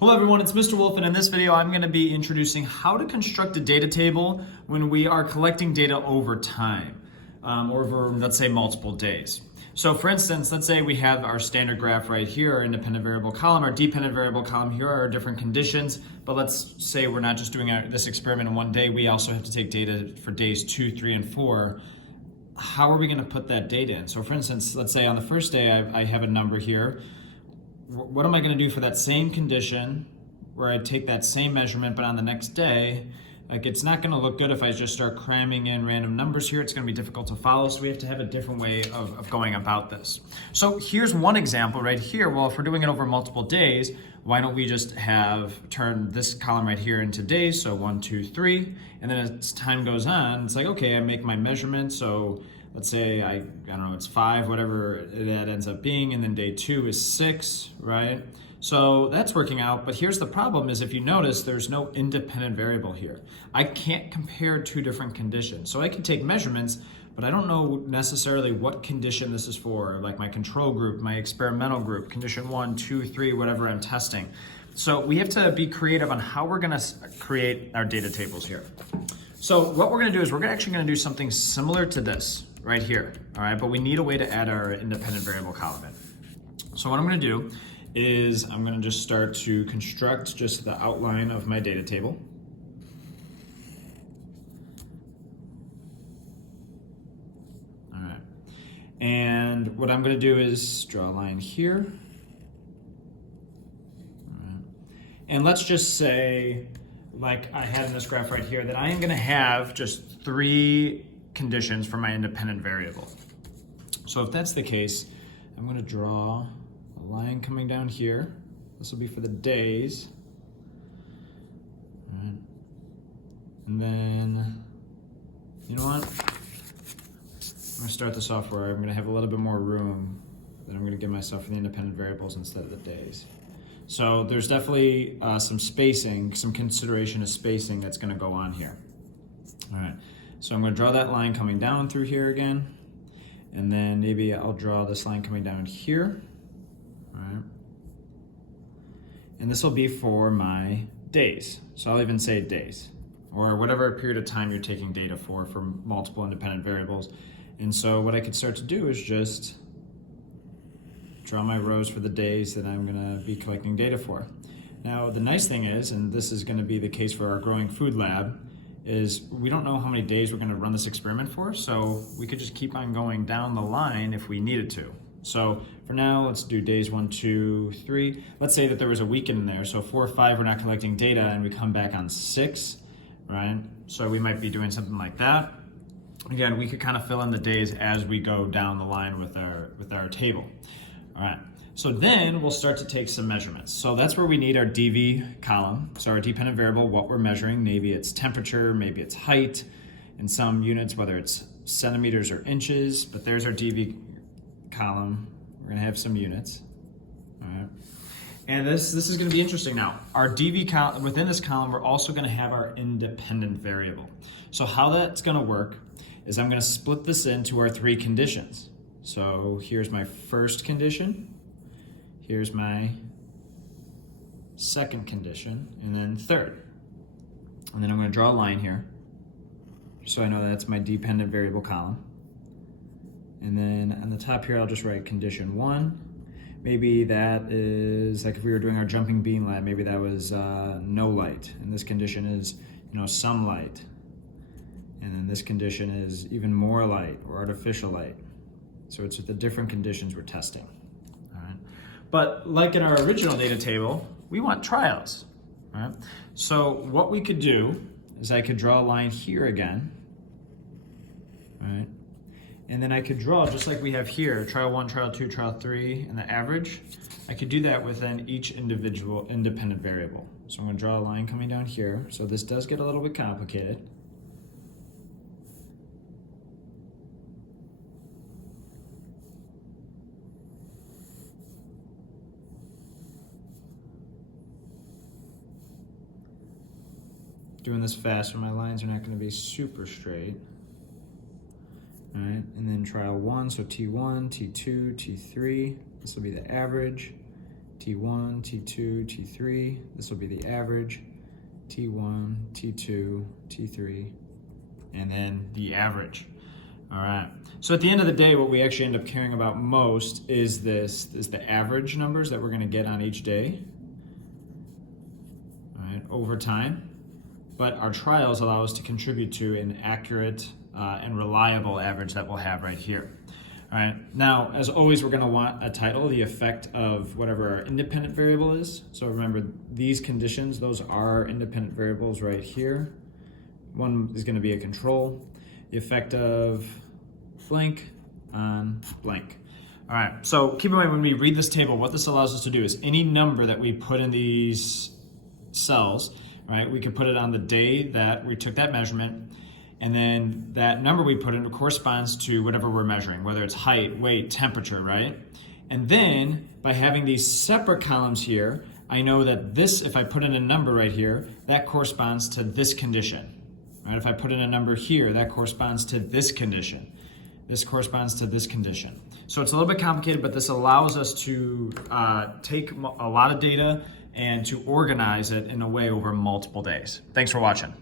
Hello everyone, it's Mr. Wolfe, and in this video I'm going to be introducing how to construct a data table when we are collecting data over time, or over, let's say, multiple days. So for instance, let's say we have our standard graph right here, our independent variable column, our dependent variable column. Here are our different conditions, but let's say we're not just doing this experiment in one day, we also have to take data for days 2, 3, and 4. How are we going to put that data in? So for instance, let's say on the first day I have a number here. What am I going to do for that same condition where I take that same measurement, but on the next day, like, it's not going to look good if I just start cramming in random numbers here. It's going to be difficult to follow, so we have to have a different way of going about this. So here's one example right here. Well, if we're doing it over multiple days, why don't we just turn this column right here into days, so 1, 2, 3, and then as time goes on, it's like, okay, I make my measurement, so let's say I don't know, it's 5, whatever that ends up being, and then day 2 is 6, right? So that's working out, but here's the problem is if you notice, there's no independent variable here. I can't compare two different conditions. So I can take measurements, but I don't know necessarily what condition this is for, like my control group, my experimental group, condition 1, 2, 3, whatever I'm testing. So we have to be creative on how we're gonna create our data tables here. So what we're gonna do is we're actually gonna do something similar to this right here, all right? But we need a way to add our independent variable column in. So what I'm gonna do is I'm gonna just start to construct just the outline of my data table. All right, and what I'm gonna do is draw a line here. All right. And let's just say, like I had in this graph right here, that I am gonna have just 3 conditions for my independent variable. So if that's the case, I'm gonna draw a line coming down here. This will be for the days. All right. And then, you know what? I'm gonna start this off where I'm gonna have a little bit more room that I'm gonna give myself for the independent variables instead of the days. So there's definitely some spacing, some consideration of spacing that's gonna go on here. All right, so I'm gonna draw that line coming down through here again, and then maybe I'll draw this line coming down here. All right. And this will be for my days. So I'll even say days, or whatever period of time you're taking data for multiple independent variables. And so what I could start to do is just draw my rows for the days that I'm gonna be collecting data for. Now, the nice thing is, and this is gonna be the case for our growing food lab, is we don't know how many days we're gonna run this experiment for, so we could just keep on going down the line if we needed to. So for now, let's do days 1, 2, 3. Let's say that there was a weekend in there, so 4 or 5 we're not collecting data, and we come back on 6, right? So we might be doing something like that. Again, we could kind of fill in the days as we go down the line with our table. All right, so then we'll start to take some measurements. So that's where we need our DV column, so our dependent variable, what we're measuring. Maybe it's temperature, maybe it's height, in some units, whether it's centimeters or inches, but there's our DV column. We're gonna have some units. All right, and this is gonna be interesting now. Our DV column, within this column, we're also gonna have our independent variable. So how that's gonna work is I'm gonna split this into our 3 conditions. So here's my first condition, here's my second condition, and then third. And then I'm gonna draw a line here, so I know that's my dependent variable column. And then on the top here, I'll just write condition 1. Maybe that is, like if we were doing our jumping bean lab, maybe that was no light. And this condition is, some light. And then this condition is even more light or artificial light. So it's the different conditions we're testing, all right? But like in our original data table, we want trials, all right? So what we could do is I could draw a line here again, all right? And then I could draw, just like we have here, trial 1, trial 2, trial 3, and the average. I could do that within each individual independent variable. So I'm gonna draw a line coming down here. So this does get a little bit complicated. Doing this fast, or my lines are not gonna be super straight. All right, and then trial 1, so T1, T2, T3. This will be the average. T1, T2, T3. This will be the average. T1, T2, T3, and then the average. All right. So at the end of the day, what we actually end up caring about most is the average numbers that we're going to get on each day, all right, over time. But our trials allow us to contribute to an accurate and reliable average that we'll have right here. All right. Now, as always, we're going to want a title, the effect of whatever our independent variable is. So remember, these conditions, those are independent variables right here. One is going to be a control. The effect of blank on blank. All right, so keep in mind when we read this table, what this allows us to do is any number that we put in these cells, right, we could put it on the day that we took that measurement, and then that number we put in corresponds to whatever we're measuring, whether it's height, weight, temperature, right? And then by having these separate columns here, I know that this, if I put in a number right here, that corresponds to this condition. Right, if I put in a number here, that corresponds to this condition. This corresponds to this condition. So it's a little bit complicated, but this allows us to take a lot of data and to organize it in a way over multiple days. Thanks for watching.